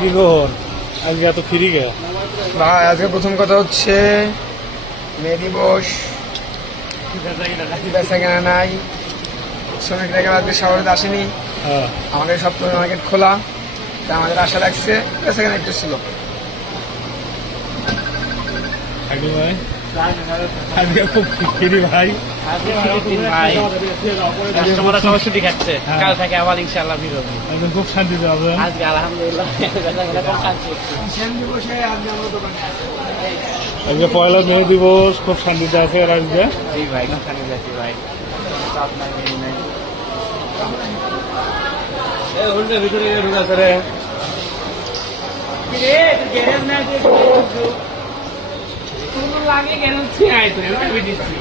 কি খবর? আজকে এত ফিরি গে? ভাই আজকে প্রথম কথা হচ্ছে মে দিবস, বেচা কেনা নাই, শ্রমিকরা কেউ আজকে শহরে আসেনি। আমাদের সপ্তাহ মার্কেট খোলা, তা আমাদের আশা রাখছে বেচা কেনা একটু ছিল। ভাই আজকে খুব ফিরি ভাই। কাস্টমাররা সবাই ছুটি খাচ্ছে, কাল থেকে আবার ইনশাআল্লাহ ভিড় হবে। একদম খুব শান্তিতে হবে। আজকে আলহামদুলিল্লাহ খুব শান্তি। আজকে পয়লা মে দিবস, খুব শান্তিতে আছে আর আজকে। জি ভাই, খুব শান্তিতে আছি ভাই। চাপ নাই, মেরি নাই। ভিতরে ঢুকাছে রে। লাগে কেন আইতো আমি দিচ্ছি।